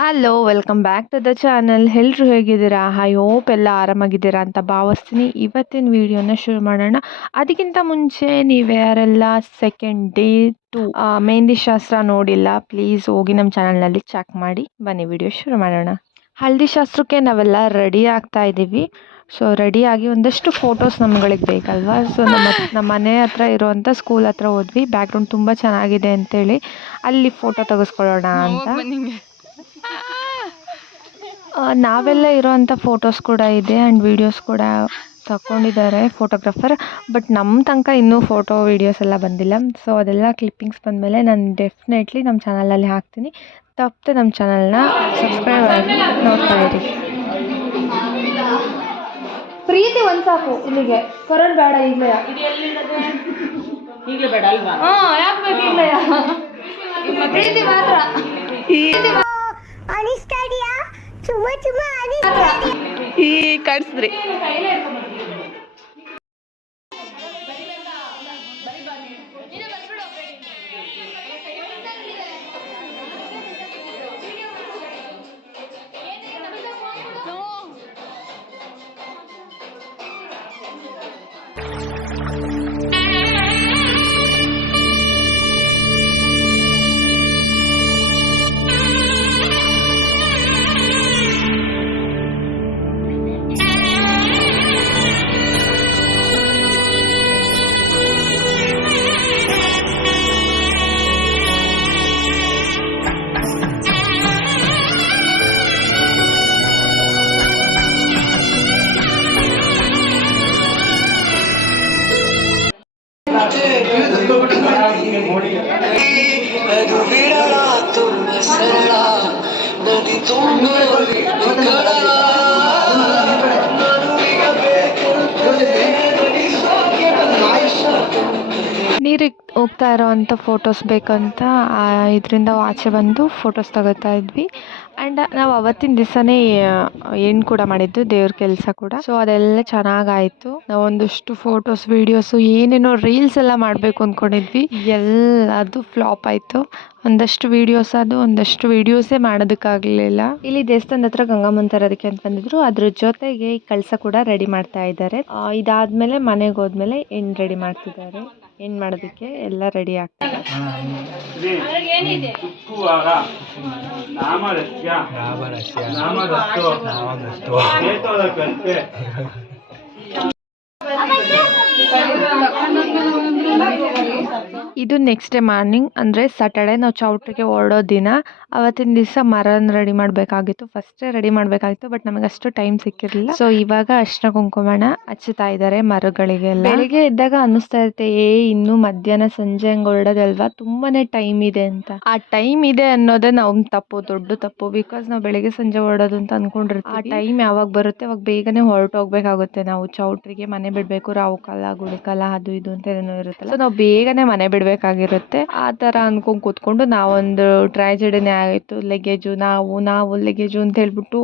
Hello welcome back to the channel. ಎಲ್ಲರೂ ಹೇಗಿದ್ದೀರಾ? I hope ಎಲ್ಲ ಆರಾಮಾಗಿದ್ದೀರಾ ಅಂತ ಭಾವಿಸ್ತೀನಿ. ಇವತ್ತಿನ ವಿಡಿಯೋನ ಶುರು ಮಾಡೋಣ. ಅದಕ್ಕಿಂತ ಮುಂಚೆ ನೀವು ಯಾರೆಲ್ಲ ಸೆಕೆಂಡ್ ಡೇ ಟು ಮೆಹಂದಿ ಶಾಸ್ತ್ರ ನೋಡಿಲ್ಲ, ಪ್ಲೀಸ್ ಹೋಗಿ ನಮ್ಮ ಚಾನಲ್ನಲ್ಲಿ ಚೆಕ್ ಮಾಡಿ. ಬನ್ನಿ ವಿಡಿಯೋ ಶುರು ಮಾಡೋಣ. ಹಳದಿ ಶಾಸ್ತ್ರಕ್ಕೆ ನಾವೆಲ್ಲ ರೆಡಿ ಆಗ್ತಾ ಇದ್ದೀವಿ. ಸೊ ರೆಡಿಯಾಗಿ ಒಂದಷ್ಟು ಫೋಟೋಸ್ ನಮ್ಗಳಿಗೆ ಬೇಕಲ್ವಾ. ಸೊ ನಮ್ಮ ಮನೆ ಹತ್ರ ಇರುವಂಥ ಸ್ಕೂಲ್ ಹತ್ರ ಹೋದ್ವಿ. ಬ್ಯಾಕ್ಗ್ರೌಂಡ್ ತುಂಬ ಚೆನ್ನಾಗಿದೆ ಅಂತೇಳಿ ಅಲ್ಲಿ ಫೋಟೋ ತೆಗೆಸ್ಕೊಳ್ಳೋಣ ಅಂತ. ನಾವೆಲ್ಲ ಇರೋವಂಥ ಫೋಟೋಸ್ ಕೂಡ ಇದೆ ಆ್ಯಂಡ್ ವೀಡಿಯೋಸ್ ಕೂಡ ತಗೊಂಡಿದ್ದಾರೆ ಫೋಟೋಗ್ರಾಫರ್. ಬಟ್ ನಮ್ಮ ತನಕ ಇನ್ನೂ ಫೋಟೋ ವೀಡಿಯೋಸ್ ಎಲ್ಲ ಬಂದಿಲ್ಲ. ಸೊ ಅದೆಲ್ಲ ಕ್ಲಿಪ್ಪಿಂಗ್ಸ್ ಬಂದಮೇಲೆ ನಾನು ಡೆಫಿನೆಟ್ಲಿ ನಮ್ಮ ಚಾನಲಲ್ಲಿ ಹಾಕ್ತೀನಿ. ತಪ್ಪದೆ ನಮ್ಮ ಚಾನಲ್ನ ಸಬ್ಸ್ಕ್ರೈಬ್ ಆಗಿ ನೋಡ್ತಾ ಇರಿ. ಪ್ರೀತಿ ಒಂದು ಸಾಕು ಇಲ್ಲಿಗೆ ಕರಣ್ ಬೇಡ ಈಗಲೇ ಬೇಡ ಅಲ್ವಾ? ಯಾಕೆ ಬೇಕು ಈಗಲೇ ಪ್ರೀತಿ ಮಾತ್ರ ಈ ಕಾಣಿಸಿದ್ರಿ. ನೀರಿಗೆ ಹೋಗ್ತಾ ಇರೋವಂಥ ಫೋಟೋಸ್ ಬೇಕಂತ ಇದರಿಂದ ಆಚೆ ಬಂದು ಫೋಟೋಸ್ ತಗೋತಾ ಇದ್ವಿ. ಆ್ಯಂಡ್ ನಾವು ಅವತ್ತಿನ ದಿವಸನೇ ಏನು ಕೂಡ ಮಾಡಿದ್ದು ದೇವ್ರ ಕೆಲಸ ಕೂಡ. ಸೊ ಅದೆಲ್ಲ ಚೆನ್ನಾಗಾಯಿತು. ನಾವು ಒಂದಷ್ಟು ಫೋಟೋಸ್ ವೀಡಿಯೋಸು ಏನೇನೋ ರೀಲ್ಸ್ ಎಲ್ಲ ಮಾಡಬೇಕು ಅಂದ್ಕೊಂಡಿದ್ವಿ, ಎಲ್ಲದು ಫ್ಲಾಪ್ ಆಯಿತು. ಒಂದಷ್ಟು ವೀಡಿಯೋಸ್ ಅದು ಒಂದಷ್ಟು ವೀಡಿಯೋಸೇ ಮಾಡೋದಕ್ಕಾಗಲಿಲ್ಲ. ಇಲ್ಲಿ ದೇವಸ್ಥಾನದ ಹತ್ರ ಗಂಗಮ್ಮನ ತರೋದಕ್ಕೆ ಅಂತ ಬಂದಿದ್ರು. ಅದ್ರ ಜೊತೆಗೆ ಈ ಕಳಸ ಕೂಡ ರೆಡಿ ಮಾಡ್ತಾ ಇದ್ದಾರೆ. ಇದಾದ್ಮೇಲೆ ಮನೆಗೆ ಹೋದ್ಮೇಲೆ ಹೆಣ್ಣು ರೆಡಿ ಮಾಡ್ತಿದ್ದಾರೆ. ಹೆಣ್ಣು ಮಾಡೋದಕ್ಕೆ ಎಲ್ಲ ರೆಡಿ ಆಗ್ತದೆ. ಇದು ನೆಕ್ಸ್ಟ್ ಡೇ ಮಾರ್ನಿಂಗ್, ಅಂದರೆ ಸ್ಯಾಟರ್ಡೆ ನಾವು ಚೌಟ್ರಿಗೆ ಹೊರಡೋ ದಿನ. ಅವತ್ತಿನ ದಿವಸ ಮರನ ರೆಡಿ ಮಾಡಬೇಕಾಗಿತ್ತು, ಫಸ್ಟೇ ರೆಡಿ ಮಾಡಬೇಕಾಗಿತ್ತು. ಬಟ್ ನಮಗೆ ಅಷ್ಟು ಟೈಮ್ ಸಿಕ್ಕಿರಲಿಲ್ಲ. ಸೊ ಇವಾಗ ಅರ್ಶಿನ ಕುಂಕುಮನ ಹಚ್ಚುತ್ತಾ ಇದ್ದಾರೆ ಮರಗಳಿಗೆಲ್ಲ. ಬೆಳಿಗ್ಗೆ ಎದ್ದಾಗ ಅನ್ನಿಸ್ತಾ ಇರುತ್ತೆ, ಇನ್ನೂ ಮಧ್ಯಾಹ್ನ ಸಂಜೆ ಹಂಗೆ ಹೊರಡೋದಲ್ವಾ, ತುಂಬಾನೇ ಟೈಮ್ ಇದೆ ಅಂತ. ಆ ಟೈಮ್ ಇದೆ ಅನ್ನೋದೇ ನಾವು ತಪ್ಪು, ದೊಡ್ಡ ತಪ್ಪು. ಬಿಕಾಸ್ ನಾವು ಬೆಳಿಗ್ಗೆ ಸಂಜೆ ಹೊರಡೋದು ಅಂತ ಅನ್ಕೊಂಡಿರ್ತೀವಿ. ಆ ಟೈಮ್ ಯಾವಾಗ ಬರುತ್ತೆ ಅವಾಗ ಬೇಗನೆ ಹೊರಟು ಹೋಗ್ಬೇಕಾಗುತ್ತೆ. ನಾವು ಚೌಟ್ರಿಗೆ ಮನೆ ಬಿಡಬೇಕು, ರಾಹುಕಾಲ ಗುಳಿಕಾಲ ಅದು ಇದು ಅಂತ ಏನೋ ಇರುತ್ತಲ್ಲ. ಸೊ ನಾವು ಬೇಗನೆ ಮನೆ ಬಿಡಬೇಕಾಗಿರುತ್ತೆ. ಆ ಥರ ಅನ್ಕೊಂಡು ಕೂತ್ಕೊಂಡು ನಾವೊಂದು ಟ್ರಾಜಿಡಿನೇ ಆಯಿತು. ಲಗೇಜು ನಾವು ಲಗೇಜು ಅಂತ ಹೇಳ್ಬಿಟ್ಟು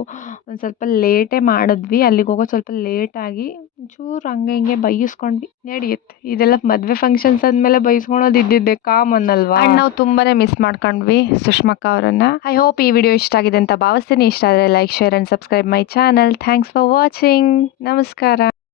ಒಂದು ಸ್ವಲ್ಪ ಲೇಟೇ ಮಾಡಿದ್ವಿ. ಅಲ್ಲಿಗೆ ಹೋಗೋದು ಸ್ವಲ್ಪ ಲೇಟಾಗಿ ಒಂಚೂರು ಹಂಗೆ ಹಿಂಗೆ ಬೈಸ್ಕೊಂಡ್ವಿ, ನಡೆಯುತ್ತೆ. ಇದೆಲ್ಲ ಮದುವೆ ಫಂಕ್ಷನ್ಸ್ ಅಂದಮೇಲೆ ಬೈಸ್ಕೊಳೋದು ಇದ್ದಿದ್ದೆ ಕಾಮನ್ ಅಲ್ವಾ. ಆ್ಯಂಡ್ ನಾವು ತುಂಬಾನೇ ಮಿಸ್ ಮಾಡ್ಕೊಂಡ್ವಿ ಸುಷ್ಮಕ್ಕ ಅವರನ್ನ. ಐ ಹೋಪ್ ಈ ವಿಡಿಯೋ ಇಷ್ಟ ಆಗಿದೆ ಅಂತ ಭಾವಿಸ್ತೀನಿ. ಇಷ್ಟ ಆದರೆ like, share and subscribe my channel. Thanks for watching. ನಮಸ್ಕಾರ.